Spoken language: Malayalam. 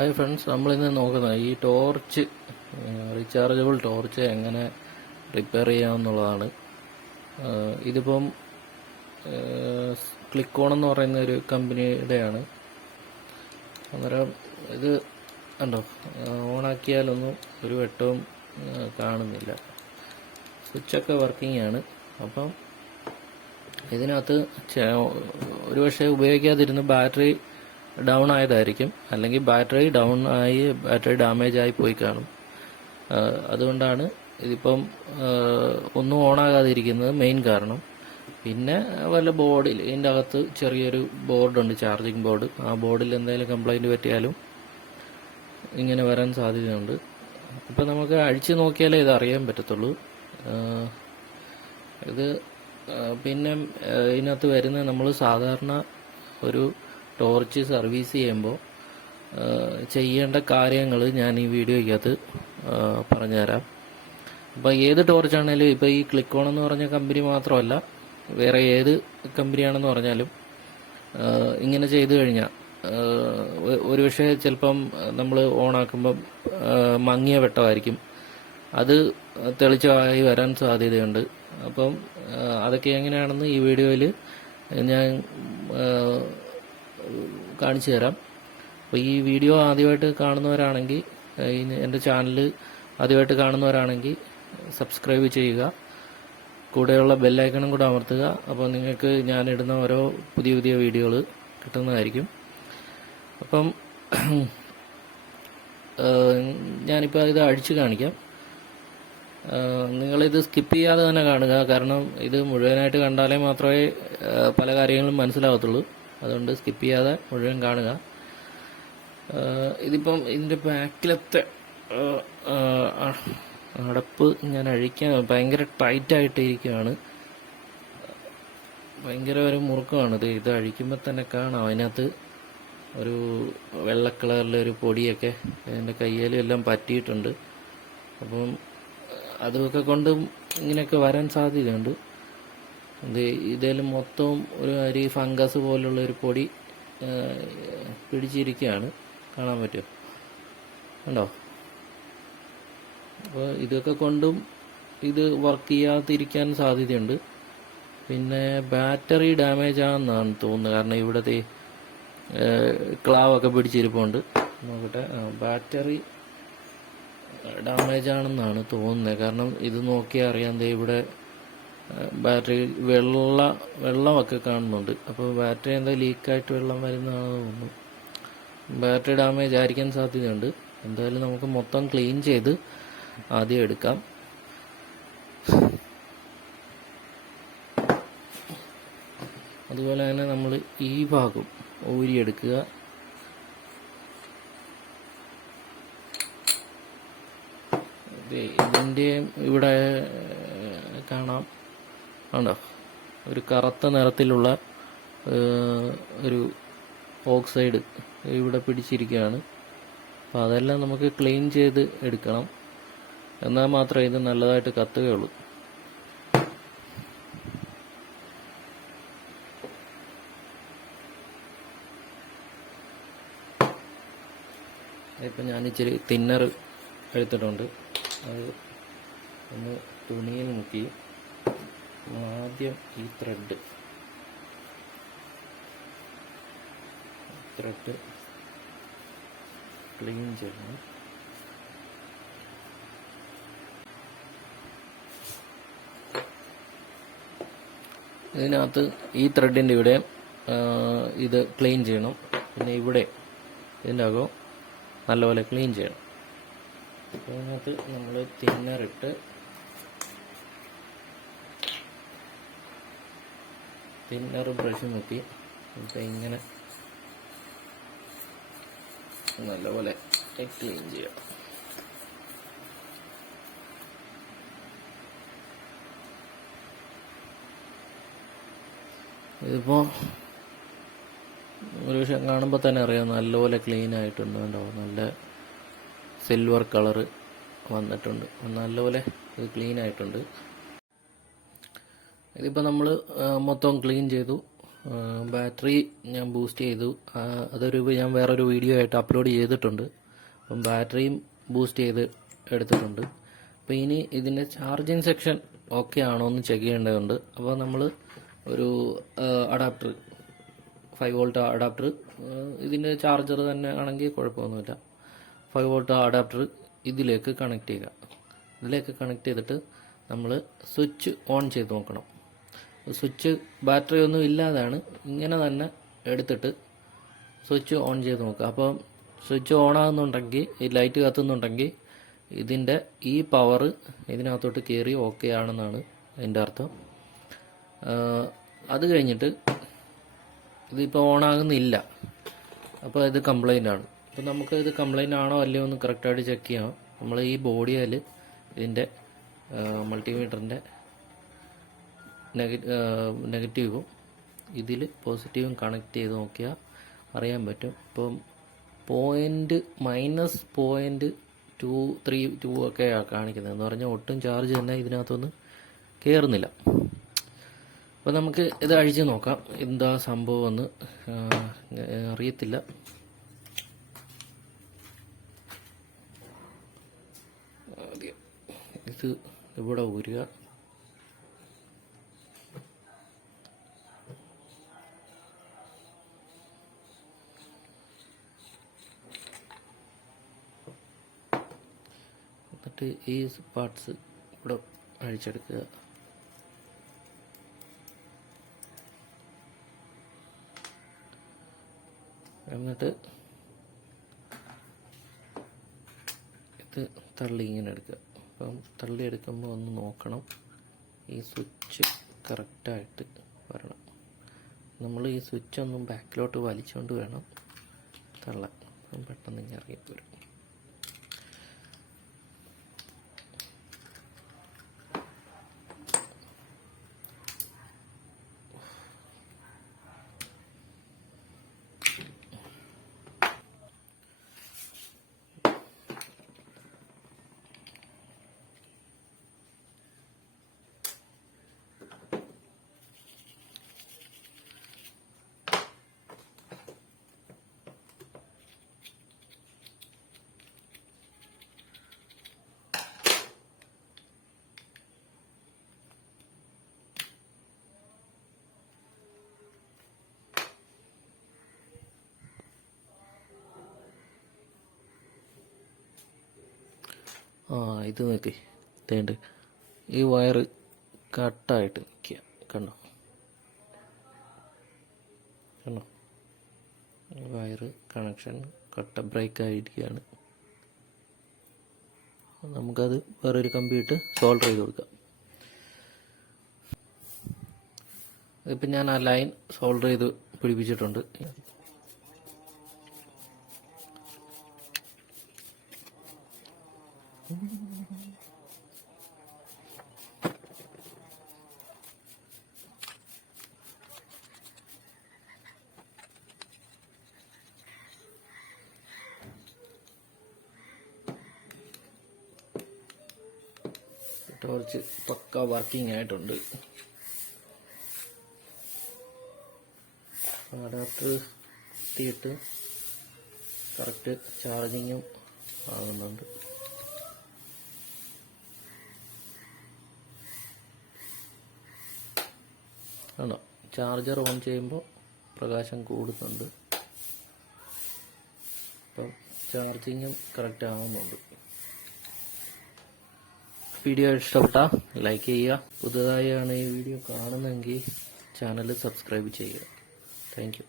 ഹായ് ഫ്രണ്ട്സ്, നമ്മളിന്ന് നോക്കുന്നത് ഈ ടോർച്ച് റീചാർജബിൾ ടോർച്ച് എങ്ങനെ റിപ്പയർ ചെയ്യാമെന്നുള്ളതാണ്. ഇതിപ്പം ക്ലിക്കോൺ എന്ന് പറയുന്ന ഒരു കമ്പനിയുടെയാണ്. അന്നേരം ഇത് കണ്ടോ, ഓണാക്കിയാലൊന്നും ഒരു വെട്ടവും കാണുന്നില്ല. സ്വിച്ചൊക്കെ വർക്കിംഗ് ആണ്. അപ്പം ഇതിനകത്ത് ഒരു പക്ഷേ ഉപയോഗിക്കാതിരുന്ന് ബാറ്ററി ഡൗൺ ആയതായിരിക്കും, അല്ലെങ്കിൽ ബാറ്ററി ഡാമേജ് ആയി പോയി കാണും. അതുകൊണ്ടാണ് ഇതിപ്പം ഒന്നും ഓണാകാതിരിക്കുന്നത് മെയിൻ കാരണം. പിന്നെ വല്ല ബോർഡിൽ ഇതിൻ്റെ അകത്ത് ചെറിയൊരു ബോർഡുണ്ട്, ചാർജിങ് ബോർഡ്. ആ ബോർഡിൽ എന്തെങ്കിലും കംപ്ലൈൻറ്റ് പറ്റിയാലും ഇങ്ങനെ വരാൻ സാധ്യതയുണ്ട്. ഇപ്പം നമുക്ക് അഴിച്ച് നോക്കിയാലേ ഇത് അറിയാൻ പറ്റത്തുള്ളൂ. ഇത് പിന്നെ ഇതിനകത്ത് വരുന്ന നമ്മൾ സാധാരണ ഒരു ടോർച്ച് സർവീസ് ചെയ്യുമ്പോൾ ചെയ്യേണ്ട കാര്യങ്ങൾ ഞാൻ ഈ വീഡിയോയ്ക്കകത്ത് പറഞ്ഞുതരാം. അപ്പോൾ ഏത് ടോർച്ചാണേലും, ഇപ്പോൾ ഈ ക്ലിക്കോൺ എന്ന് പറഞ്ഞ കമ്പനി മാത്രമല്ല, വേറെ ഏത് കമ്പനിയാണെന്ന് പറഞ്ഞാലും ഇങ്ങനെ ചെയ്തു കഴിഞ്ഞാൽ ഒരു പക്ഷേ ചിലപ്പം നമ്മൾ ഓണാക്കുമ്പം മങ്ങിയ വെട്ടമായിരിക്കും, അത് തെളിച്ചമായി വരാൻ സാധ്യതയുണ്ട്. അപ്പം അതൊക്കെ എങ്ങനെയാണെന്ന് ഈ വീഡിയോയിൽ ഞാൻ കാണിച്ചു തരാം. അപ്പോൾ ഈ വീഡിയോ ആദ്യമായിട്ട് കാണുന്നവരാണെങ്കിൽ, എൻ്റെ ചാനൽ ആദ്യമായിട്ട് കാണുന്നവരാണെങ്കിൽ സബ്സ്ക്രൈബ് ചെയ്യുക, കൂടെയുള്ള ബെല്ലൈക്കണും കൂടെ അമർത്തുക. അപ്പോൾ നിങ്ങൾക്ക് ഞാനിടുന്ന ഓരോ പുതിയ പുതിയ വീഡിയോകൾ കിട്ടുന്നതായിരിക്കും. അപ്പം ഞാനിപ്പോൾ ഇത് അഴിച്ച് കാണിക്കാം. നിങ്ങളിത് സ്കിപ്പ് ചെയ്യാതെ തന്നെ കാണുക, കാരണം ഇത് മുഴുവനായിട്ട് കണ്ടാലേ മാത്രമേ പല കാര്യങ്ങളും മനസ്സിലാവത്തുള്ളൂ. അതുകൊണ്ട് സ്കിപ്പ് ചെയ്യാതെ മുഴുവൻ കാണുക. ഇതിപ്പം ഇതിൻ്റെ ബാക്കിലത്തെ അടപ്പ് ഞാൻ അഴിക്കാൻ ഭയങ്കര ടൈറ്റായിട്ട് ഇരിക്കുകയാണ്, ഭയങ്കര ഒരു മുറുക്കമാണിത്. ഇത് അഴിക്കുമ്പോൾ തന്നെ കാണാം, അതിനകത്ത് ഒരു വെള്ള കളറിലൊരു പൊടിയൊക്കെ എൻ്റെ കയ്യിലും എല്ലാം പറ്റിയിട്ടുണ്ട്. അപ്പം അതൊക്കെ കൊണ്ടും ഇങ്ങനെയൊക്കെ വരാൻ സാധ്യതയുണ്ട്. ഇതിൽ മൊത്തം ഒരു അരി ഫംഗസ് പോലുള്ള ഒരു പൊടി പിടിച്ചിരിക്കുകയാണ്, കാണാൻ പറ്റുമോ? കണ്ടോ? അപ്പോൾ ഇതൊക്കെ കൊണ്ടും ഇത് വർക്ക് ചെയ്യാതിരിക്കാൻ സാധ്യതയുണ്ട്. പിന്നെ ബാറ്ററി ഡാമേജ് ആണെന്നാണ് തോന്നുന്നത്, കാരണം ഇവിടത്തെ ക്ലാവൊക്കെ പിടിച്ചിരിപ്പുണ്ട്. നോക്കട്ടെ, ബാറ്ററി ഡാമേജ് ആണെന്നാണ് തോന്നുന്നത്. കാരണം ഇത് നോക്കിയാൽ അറിയാം, ഇവിടെ ബാറ്ററി വെള്ളമൊക്കെ കാണുന്നുണ്ട്. അപ്പോൾ ബാറ്ററി എന്താ ലീക്കായിട്ട് വെള്ളം വരുന്നതാണെന്ന് തോന്നുന്നു. ബാറ്ററി ഡാമേജ് ആയിരിക്കാൻ സാധ്യതയുണ്ട്. എന്തായാലും നമുക്ക് മൊത്തം ക്ലീൻ ചെയ്ത് ആദ്യം എടുക്കാം. അതുപോലെ തന്നെ നമ്മൾ ഈ ഭാഗം ഊരിയെടുക്കുക. ഇതിൻ്റെ ഇവിടെ കാണാം, ആണോ, ഒരു കറുത്ത നിറത്തിലുള്ള ഒരു ഓക്സൈഡ് ഇവിടെ പിടിച്ചിരിക്കുകയാണ്. അപ്പോൾ അതെല്ലാം നമുക്ക് ക്ലീൻ ചെയ്ത് എടുക്കണം, എന്നാൽ മാത്രമേ ഇത് നല്ലതായിട്ട് കത്തുകയുള്ളൂ. ഇപ്പം ഞാൻ ഇച്ചിരി തിന്നർ എടുത്തിട്ടുണ്ട്. അത് ഒന്ന് തുണിയിൽ മുക്കി ആദ്യം ഈ ത്രെഡ് ക്ലീൻ ചെയ്യണം. ഇതിനകത്ത് ഈ ത്രെഡിൻ്റെ ഇവിടെ ഇത് ക്ലീൻ ചെയ്യണം. പിന്നെ ഇവിടെ ഇതിൻ്റെ അകം നല്ലപോലെ ക്ലീൻ ചെയ്യണം. അതിനകത്ത് നമ്മൾ തിന്നർ ബ്രഷ് മുക്കി ഇപ്പം ഇങ്ങനെ നല്ലപോലെ ക്ലീൻ ചെയ്യാം. ഇതിപ്പോൾ ഒരു വിഷയം കാണുമ്പോൾ തന്നെ അറിയാം, നല്ലപോലെ ക്ലീൻ ആയിട്ടുണ്ട്. ഉണ്ടാവും, നല്ല സിൽവർ കളറ് വന്നിട്ടുണ്ട്, നല്ലപോലെ ഇത് ക്ലീൻ ആയിട്ടുണ്ട്. ഇതിപ്പോൾ നമ്മൾ മൊത്തം ക്ലീൻ ചെയ്തു. ബാറ്ററി ഞാൻ ബൂസ്റ്റ് ചെയ്തു. ഞാൻ വേറൊരു വീഡിയോ ആയിട്ട് അപ്ലോഡ് ചെയ്തിട്ടുണ്ട്. അപ്പം ബാറ്ററിയും ബൂസ്റ്റ് ചെയ്ത് എടുത്തിട്ടുണ്ട്. അപ്പോൾ ഇനി ഇതിൻ്റെ ചാർജിങ് സെക്ഷൻ ഓക്കെ ആണോ എന്ന് ചെക്ക് ചെയ്യേണ്ടതുണ്ട്. അപ്പോൾ നമ്മൾ ഒരു അഡാപ്റ്റർ 5 വോൾട്ട് അഡാപ്റ്റർ, ഇതിൻ്റെ ചാർജർ തന്നെ ആണെങ്കിൽ കുഴപ്പമൊന്നുമില്ല. 5 വോൾട്ട് അഡാപ്റ്റർ ഇതിലേക്ക് കണക്ട് ചെയ്യുക. ഇതിലേക്ക് കണക്ട് ചെയ്തിട്ട് നമ്മൾ സ്വിച്ച് ഓൺ ചെയ്ത് നോക്കണം. സ്വിച്ച് ബാറ്ററി ഒന്നും ഇല്ലാതാണ്, ഇങ്ങനെ തന്നെ എടുത്തിട്ട് സ്വിച്ച് ഓൺ ചെയ്ത് നോക്കുക. അപ്പം സ്വിച്ച് ഓൺ ആകുന്നുണ്ടെങ്കിൽ, ഈ ലൈറ്റ് കത്തുന്നുണ്ടെങ്കിൽ ഇതിൻ്റെ ഈ പവർ ഇതിനകത്തോട്ട് കയറി ഓക്കെ ആണെന്നാണ് അതിൻ്റെ അർത്ഥം. അത് കഴിഞ്ഞിട്ട് ഇതിപ്പോൾ ഓൺ ആകുന്നില്ല, അപ്പോൾ ഇത് കംപ്ലൈൻ്റ് ആണ്. അപ്പോൾ നമുക്ക് ഇത് കംപ്ലൈൻ്റ് ആണോ അല്ലയോ എന്ന് കറക്റ്റായിട്ട് ചെക്ക് ചെയ്യാം. നമ്മൾ ഈ ബോഡിയിൽ ഇതിൻ്റെ മൾട്ടിമീറ്ററിൻ്റെ നെഗറ്റീവും ഇതിൽ പോസിറ്റീവും കണക്ട് ചെയ്ത് നോക്കിയാൽ അറിയാൻ പറ്റും. ഇപ്പം -0.232 ഒക്കെയാണ് കാണിക്കുന്നത്. എന്ന് പറഞ്ഞാൽ ഒട്ടും ചാർജ് തന്നെ ഇതിനകത്തൊന്നും കയറുന്നില്ല. അപ്പോൾ നമുക്ക് ഇത് അഴിച്ച് നോക്കാം, എന്താ സംഭവം എന്ന്. അറിയത്തില്ല. ഇത് ഇവിടെ ഊരുക. എന്നിട്ട് ഈ പാർട്സ് ഇവിടെ അഴിച്ചെടുക്കുക. എന്നിട്ട് ഇത് തള്ളി ഇങ്ങനെ എടുക്കുക. അപ്പം തള്ളി എടുക്കുമ്പോൾ ഒന്ന് നോക്കണം, ഈ സ്വിച്ച് കറക്റ്റായിട്ട് വരണം. നമ്മൾ ഈ സ്വിച്ചൊന്നും ബാക്കിലോട്ട് വലിച്ചുകൊണ്ട് വേണം തള്ളാൻ. പെട്ടെന്ന് ഇങ്ങനെ ഇറങ്ങിപ്പോരും. ഇത് നോക്കി, തേണ്ട് ഈ വയറ് കട്ടായിട്ട് നിൽക്കുക. കണ്ടോ വയറ് കണക്ഷൻ ബ്രേക്ക് ആയിരിക്കുകയാണ്. നമുക്കത് വേറൊരു കമ്പിയിട്ട് സോൾഡർ ചെയ്ത് കൊടുക്കാം. ഇപ്പം ഞാൻ ആ ലൈൻ സോൾഡർ ചെയ്ത് പിടിപ്പിച്ചിട്ടുണ്ട്. ടോർച്ച് പക്ക വർക്കിംഗ് ആയിട്ടുണ്ട്. അഡാപ്റ്റർ എത്തിയിട്ട് കറക്റ്റ് ചാർജിങ്ങും ആകുന്നുണ്ട്. ആണോ, ചാർജർ ഓൺ ചെയ്യുമ്പോൾ പ്രകാശം കൂടുന്നുണ്ട്. അപ്പം ചാർജിങ്ങും കറക്റ്റ് ആവുന്നുണ്ട്. വീഡിയോ ഇഷ്ടപ്പെട്ടാൽ ലൈക്ക് ചെയ്യുക. പുതുതായാണ് ഈ വീഡിയോ കാണുന്നതെങ്കിൽ ചാനൽ സബ്സ്ക്രൈബ് ചെയ്യുക. Thank you.